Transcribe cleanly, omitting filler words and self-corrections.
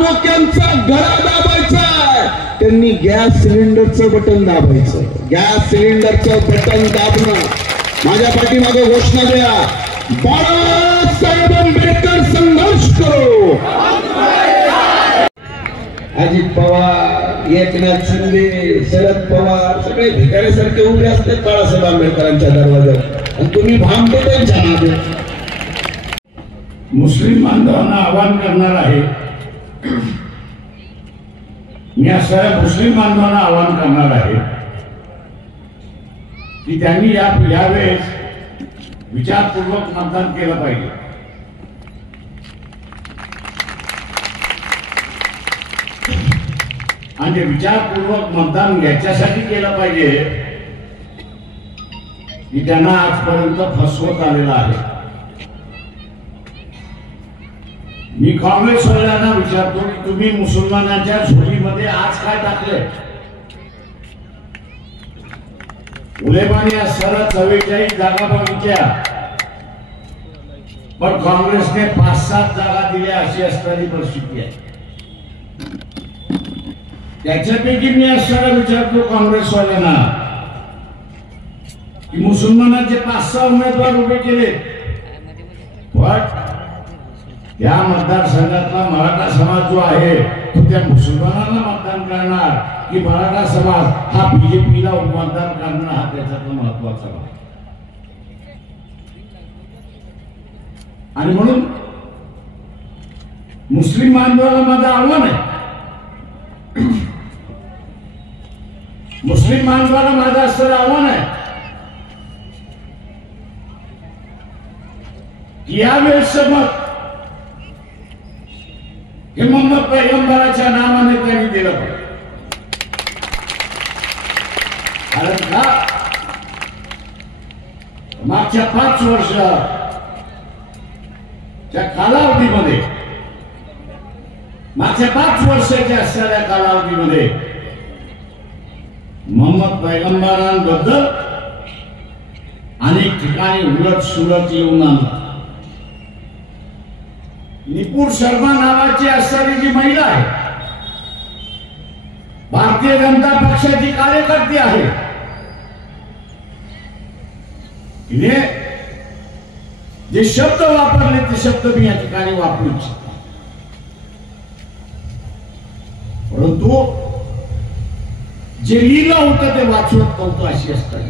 काळमोक्यांचा गळा दाबायचा, त्यांनी गॅस सिलेंडरचं बटन दाबायचं. गॅस सिलेंडरचं बटन दाबणं. माझ्या पाठीमागे घोषणा द्या, बाळासाहेब आंबेडकर संघर्ष करो. अजित पवार, एकनाथ शिंदे, शरद पवार सगळे भिकाऱ्यासारखे उभे असतात बाळासाहेब आंबेडकरांच्या दरवाज्यात, आणि तुम्ही भांबते त्यांच्या नादे. मुस्लिम बांधवांना आवाहन करणार आहे, मी असं मुस्लिम बांधवांना आवाहन करणार आहे की त्यांनी यावेळेस विचारपूर्वक मतदान केलं पाहिजे. आणि विचारपूर्वक मतदान याच्यासाठी केलं पाहिजे की त्यांना आजपर्यंत फसवत आलेला आहे. मी काँग्रेसवाल्यांना विचारतो की तुम्ही मुसलमानांच्या झोळीमध्ये आज काय टाकले? उलेमाने आज सरळ 44 जागा बघितल्या, पण काँग्रेसने 5-7 जागा दिल्या अशी असणारी परिस्थिती आहे. त्याच्यापैकी मी असं विचारतो काँग्रेसवाल्यांना की मुसलमानांचे 5-6 उमेदवार उभे केले, पण त्या मतदारसंघातला मराठा समाज जो आहे तो त्या मुसलमानांना मतदान करणार की मराठा समाज हा बीजेपीला मतदान करणार, हा त्याच्यातला महत्वाचा भाग. आणि म्हणून मुस्लिम बांधवाला माझं आव्हान आहे, मुस्लिम बांधवाला माझं असं आव्हान आहे की यावेळेस मत हे मोहम्मद पैगंबराच्या नावाने त्यांनी दिलं पाहिजे. कारण का मागच्या 5 वर्षाच्या कालावधीमध्ये, मागच्या 5 वर्षाच्या असणाऱ्या कालावधीमध्ये मोहम्मद पैगंबरांबद्दल अनेक ठिकाणी उलट सुलट येऊन आणला. निपुर शर्मा नावाची असणारी जी महिला आहे, भारतीय जनता पक्षाची कार्यकर्ती आहे, तिने जे शब्द वापरले ते शब्द मी या ठिकाणी वापरू इच्छितो. परंतु जे लिहिलं होतं ते वाचवत नव्हतं अशी असतात.